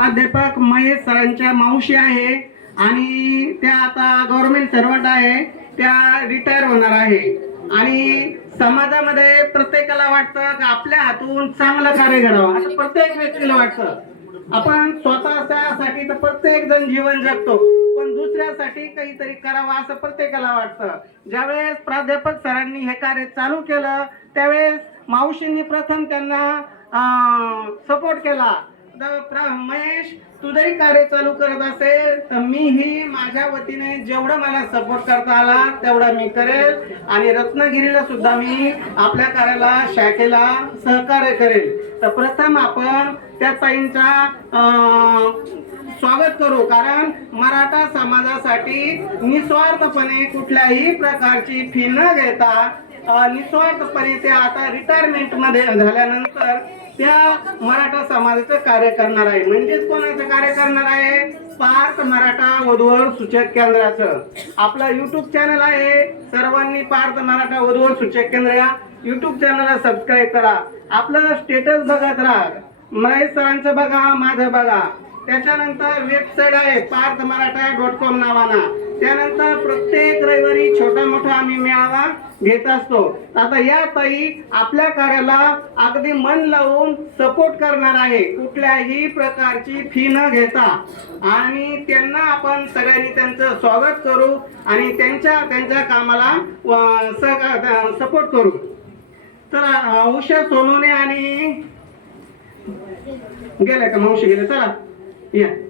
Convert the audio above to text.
प्राध्यापक महेश सरांच्या मावशी आहे आणि त्या आता गव्हर्नमेंट सर्वंट आहे त्या रिटायर होणार आहे. आणि समाजामध्ये प्रत्येकाला वाटतं की आपल्या हातून चांगलं कार्य करावं. असं प्रत्येक व्यक्तीला वाटतं. आपण स्वतःसाठी तर प्रत्येक जण जीवन जगतो पण दुसऱ्यासाठी काहीतरी करावं असं प्रत्येकाला वाटतं. ज्यावेळेस प्राध्यापक सरांनी हे कार्य चालू केलं त्यावेळेस मावशींनी प्रथम त्यांना सपोर्ट केला. महेश तू जरी कार्य चालू करत असेल तर मीही माझ्या वतीने जेवढं मला सपोर्ट करता आला तेवढा मी करेल. आणि रत्नागिरीला सुद्धा मी आपल्या कार्याला शाखेला सहकार्य करेल. तर प्रथम आपण त्या ताईंचा स्वागत करू. कारण मराठा समाजासाठी निस्वार्थपणे कुठल्याही प्रकारची फी न घेता निस्वार्थपणे ते आता रिटायरमेंटमध्ये झाल्यानंतर त्या मराठा समाजाचं कार्य करणार आहे. म्हणजेच कोणाचं कार्य करणार आहे? पार्थ मराठा वधूवर सूचक केंद्राचं. आपलं युट्यूब चॅनल आहे. सर्वांनी पार्थ मराठा वधूवर सूचक केंद्र या युट्यूब चॅनलला सबस्क्राईब करा. आपलं स्टेटस बघत राहा. महेश सरांचं बघा माझं बघा. त्याच्यानंतर वेबसाईट आहे पार्थ मराठा डॉट कॉम नावाना. त्यानंतर प्रत्येक रविवारी छोटा मोठा आम्ही मेळावा घेत असतो. आता या ताई आपल्या कार्याला अगदी मन लावून सपोर्ट करणार आहे. कुठल्याही प्रकारची फी न घेता. आणि त्यांना आपण सगळ्यांनी त्यांचं स्वागत करू आणि त्यांच्या त्यांच्या कामाला सपोर्ट करू. तर अं, उषा सोनवणे आणि गेल्या का मावशी गेले? चला. या